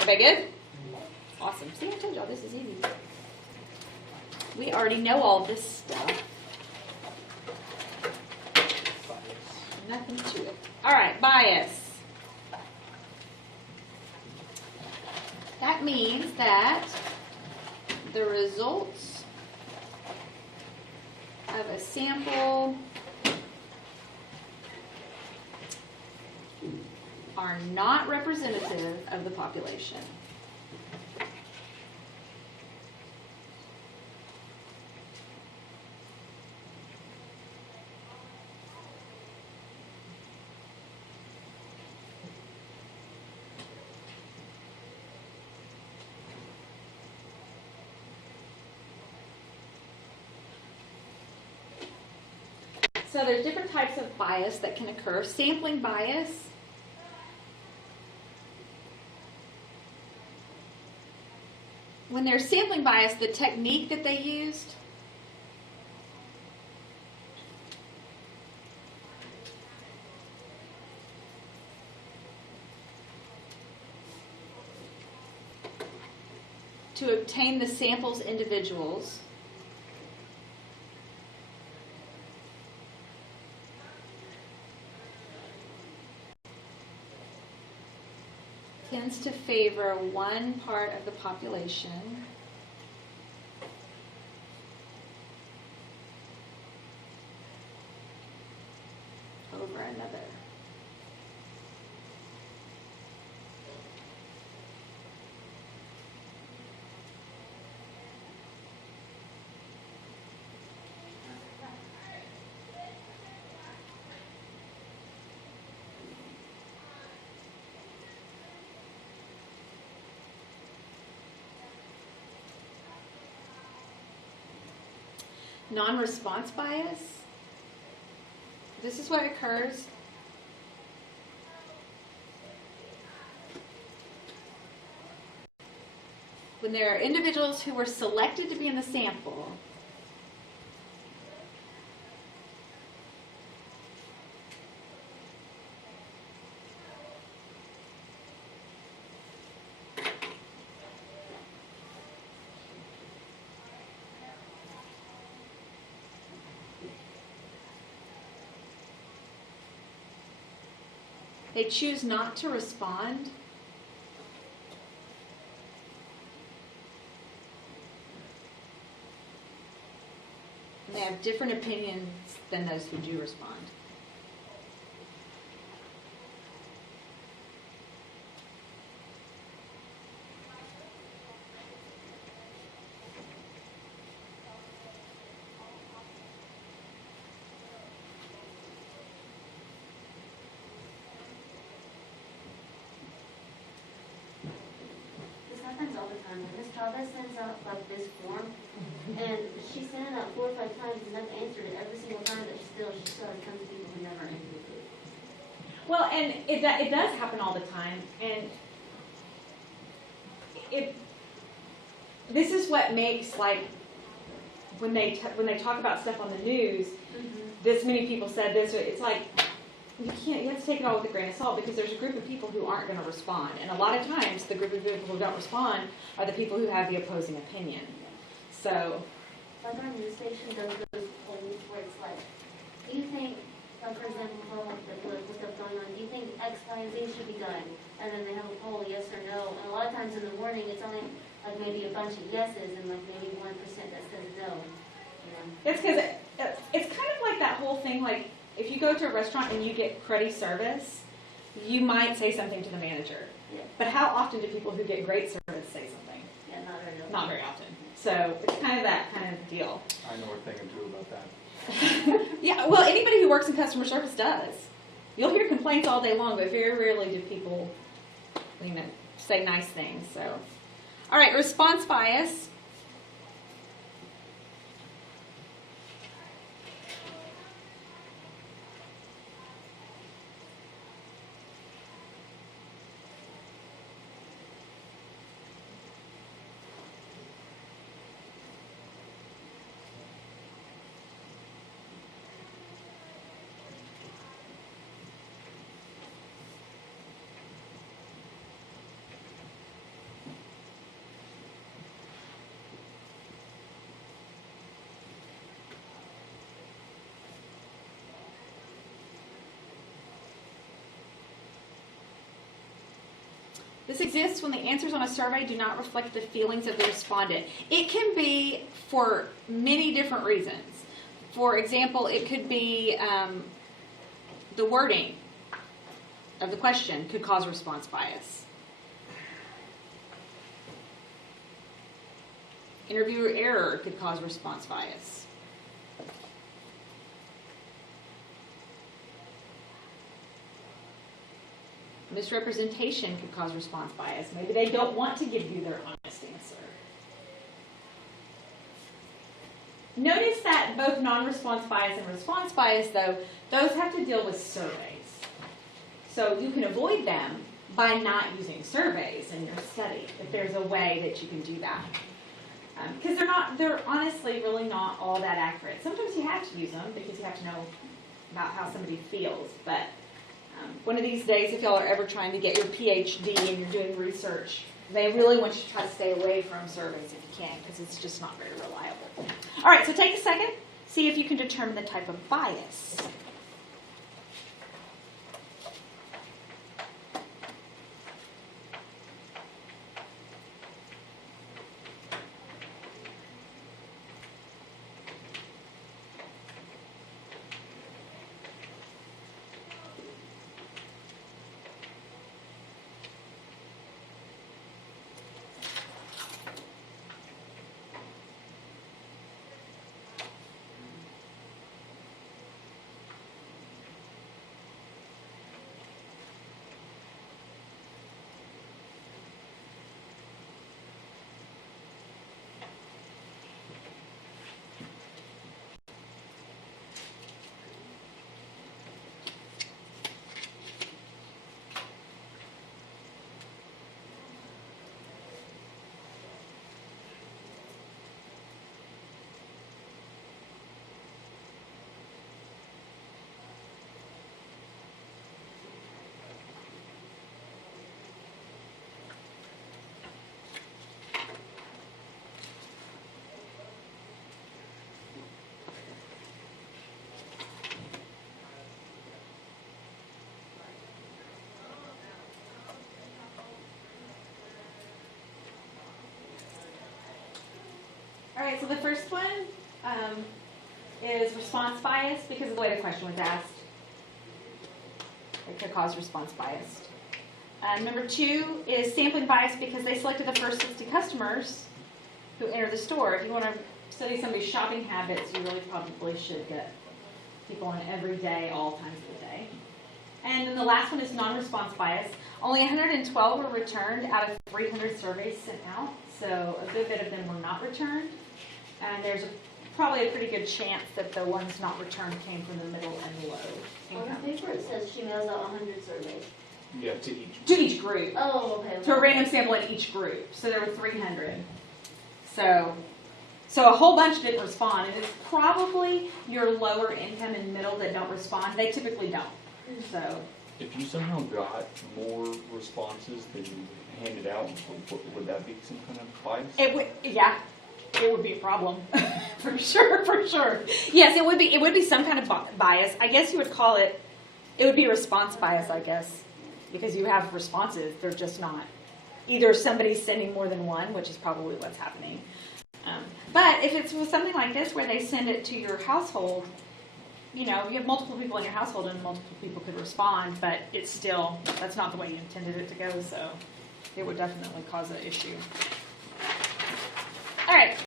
Everybody good? Awesome. See, I told y'all this is easy. We already know all this stuff. Nothing to it. All right, bias. That means that the results of a sample are not representative of the population. So there's different types of bias that can occur. Sampling bias. When there's sampling bias, the technique that they used to obtain the sample's individuals tends to favor one part of the population over another. Non-response bias. This is what occurs when there are individuals who were selected to be in the sample they choose not to respond. And they have different opinions than those who do respond. All the time. Miss Chavez sends out like this form, and she sent it out 4 or 5 times and I've answered it every single time, but she still comes to people who never answered it. Well, and it does happen all the time, and this is what makes, like, when they talk about stuff on the news, this many people said this. It's like you have to take it all with a grain of salt, because there's a group of people who aren't going to respond, and a lot of times the group of people who don't respond are the people who have the opposing opinion. So, like our news station does those polls where it's like, do you think, like for example, with stuff going on, do you think X, Y, and Z should be done? And then they have a poll, yes or no. And a lot of times in the morning, it's only like maybe a bunch of yeses and like maybe 1% that says no. You know? That's because it's kind of like that whole thing, like, if you go to a restaurant and you get cruddy service, you might say something to the manager. Yeah. But how often do people who get great service say something? Yeah, not very often. Not very often. So it's kind of that kind of deal. I know a thing or two about that. Yeah, well, anybody who works in customer service does. You'll hear complaints all day long, but very rarely do people, say nice things. So, all right, response bias. This exists when the answers on a survey do not reflect the feelings of the respondent. It can be for many different reasons. For example, it could be the wording of the question could cause response bias. Interviewer error could cause response bias. Misrepresentation could cause response bias. Maybe they don't want to give you their honest answer. Notice that both non-response bias and response bias, though, those have to deal with surveys. So you can avoid them by not using surveys in your study, if there's a way that you can do that. Because they're honestly really not all that accurate. Sometimes you have to use them because you have to know about how somebody feels. But one of these days, if y'all are ever trying to get your PhD and you're doing research, they really want you to try to stay away from surveys if you can, because it's just not very reliable. All right, so take a second, see if you can determine the type of bias. All right, so the first one is response bias because of the way the question was asked. It could cause response bias. Number 2 is sampling bias because they selected the first 60 customers who enter the store. If you want to study somebody's shopping habits, you really probably should get people in every day, all times of the day. And then the last one is non-response bias. Only 112 were returned out of 300 surveys sent out, so a good bit of them were not returned. And there's probably a pretty good chance that the ones not returned came from the middle and low On income. the paper it says she mails out 100 surveys. Yeah, to each. To each group. Oh, okay. To a random sample in each group. So there were 300. So a whole bunch didn't respond, and it's probably your lower income and middle that don't respond. They typically don't. So If you somehow got more responses than you handed out, would that be some kind of bias? it would be a problem. for sure. Yes, it would be some kind of bias. I guess you would call it would be response bias, I guess, because you have responses. They're just not. Either somebody's sending more than one, which is probably what's happening. But if it's something like this where they send it to your household, you have multiple people in your household and multiple people could respond, but it's still, that's not the way you intended it to go, so it would definitely cause an issue. All right.